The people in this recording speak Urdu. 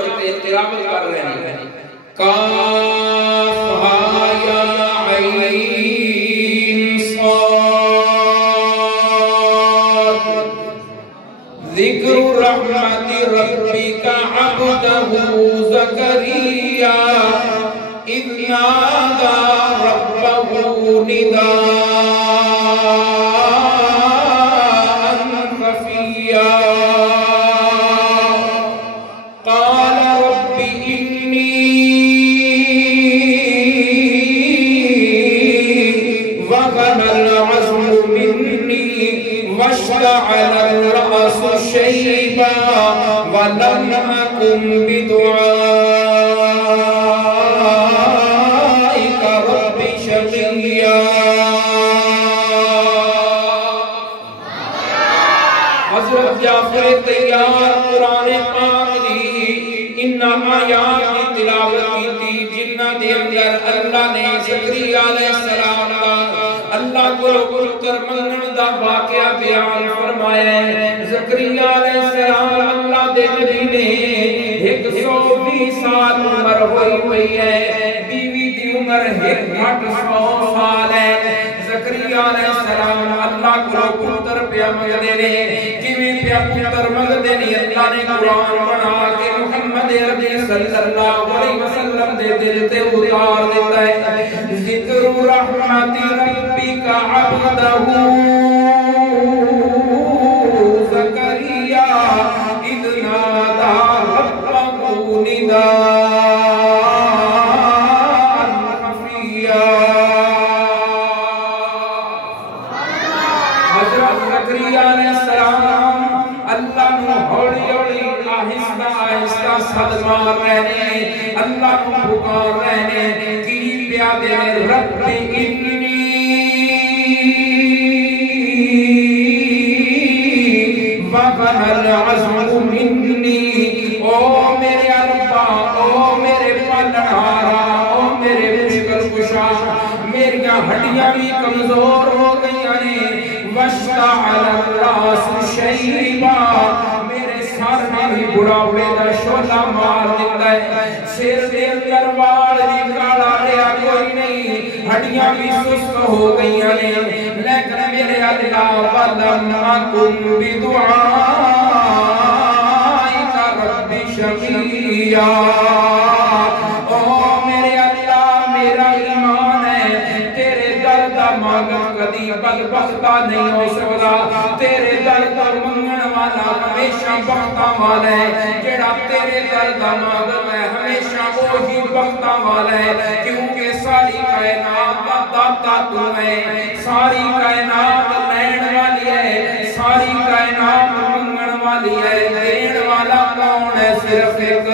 فرتے تلاوت کر رہے ہیں کاف ہا یا عین صاد ذکر رحمت ربک عبدہ زکریا اذ نادى ربه نداء خفيا قال رب إني وهن العظم مني واشتعل الرأس شيبا ولم أكن بدعائك رب شقيا حضرت جعفر تیار قرآن پاک دی ان آیات کی تلاوت کی تھی جنہ دے اندر اللہ نے زکریا علیہ السلام کا اللہ کو پتر منگن دا واقعہ بیان فرمایا ہے زکریا علیہ السلام اللہ دے نبی نے 120 سال عمر ہوئی ہے بیوی دی عمر 100 سال ہے زکریا علیہ السلام اللہ کو پتر پیا مگدے نے کیویں پیا پتر مگدے نے اللہ نے قرآن بنا کے محمد عربی صلی اللہ علیہ وسلم دے دل تے اتار دیتا ہے ذکر رحمت ربک عبدہ زکریا اذ نادى ربه نداء خفيا حضرت زکریا علیہ السلام اللہ نو ہولی ہولی آہستہ آہستہ صدمہ رہنے اللہ کو پکار رہنے کی پیادے رب انی وَقَنَ الْعَزْمُ مِنِّي او میرے ربا او میرے پالنہارا او میرے مشکل کشا میری ہڈیاں بھی کمزور ہو گئی ہیں وَاشْتَعَلَ الرَّأْسُ شَيْبًا میرے سر میں بھی بڑھاپے دا شعلہ مار دیتا ہے سر دے اندر وال بھی کالا رہا کوئی نہیں ہڈیاں بھی سست ہو گئی ہیں لیکن میرے اللہ وَلَمْ أَكُنْ بِدُعَائِكَ رَبِّ شَقِيًّا او میرے اللہ میرا ایمان ہے تیرے در دا مانگن کدی بدبختہ نہیں ہو سکتا تیرے در دا منگن والا ہمیشہ بختہ والا ہے جڑا تیرے در دا مانگن ہے ہمیشہ وہی بختہ والا ہے کیونکہ ساری کائنات دا داتا تو ہے ساری کائنات لین والی ہے ساری کائنات منگن والی ہے دین والا کون ہے صرف ایک